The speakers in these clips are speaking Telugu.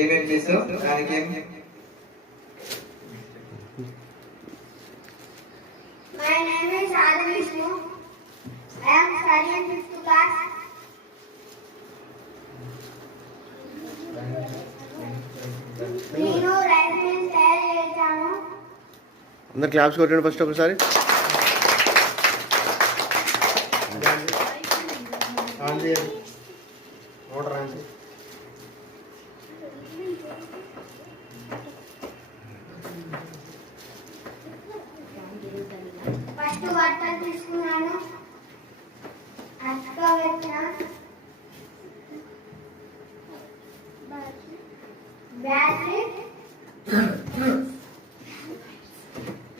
ఏమేం చేసావు దానికి ఏం My name is Adam Vishnu. I am studying 5th class. నేను రైస్ మిల్ తయారు చేశాను. అందరు క్లాప్స్ కొట్టండి ఫస్ట్ ఒకసారి. ఫస్ట్ వాటర్ తీసుకున్నాను, అక్క పెట్టిన battery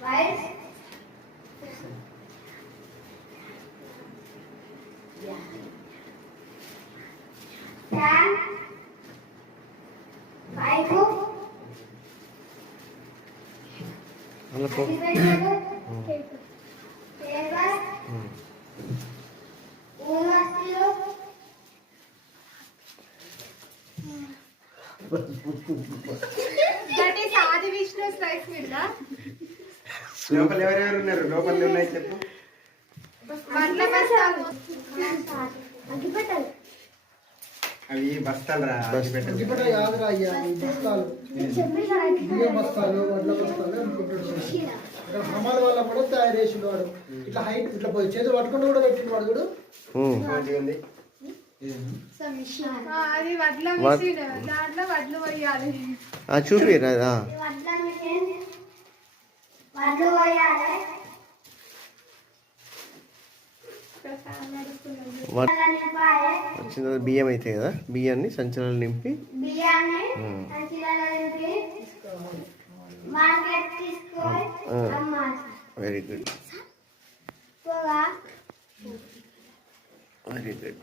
wires fan pipe paper ఊమస్తులు That is Adi Vishnu's rice mill. లోపల ఎవరెవరు ఉన్నారు? లోపల ఉన్నాయి చెప్పు. వడ్ల బస్తాలు. అగ్గిపెట్టెలు అవి బస్తాలు రా. అగ్గిపెట్టెలు కాదురా అయ్యా, ఈ బస్తాలు, బియ్యం బస్తాలు, వడ్ల బస్తాలు అనుకుంటాడు. ఇక్కడ హమాల వల్ల కూడా తయారు చేసిండు వాడు. ఇట్లా హైట్ ఇట్లా చేతులు పట్టుకుంటూ కూడా పెట్టిండు వాడు చూడు. మంచిగా ఉంది. అది వడ్ల మిషన్, దాంట్లో వడ్లు పోయాలి. చూపిరా వడ్ల మిషన్, వడ్లు పోయాలి. వచ్చిన బియ్యం అయితే కదా, బియ్యాన్ని సంచులలో నింపి బియ్యాన్ని సంచిలలో నింపి మార్కెట్ తీసుకొని అమ్మాలి. వెరీ గుడ్, పోగా వెరీ గుడ్.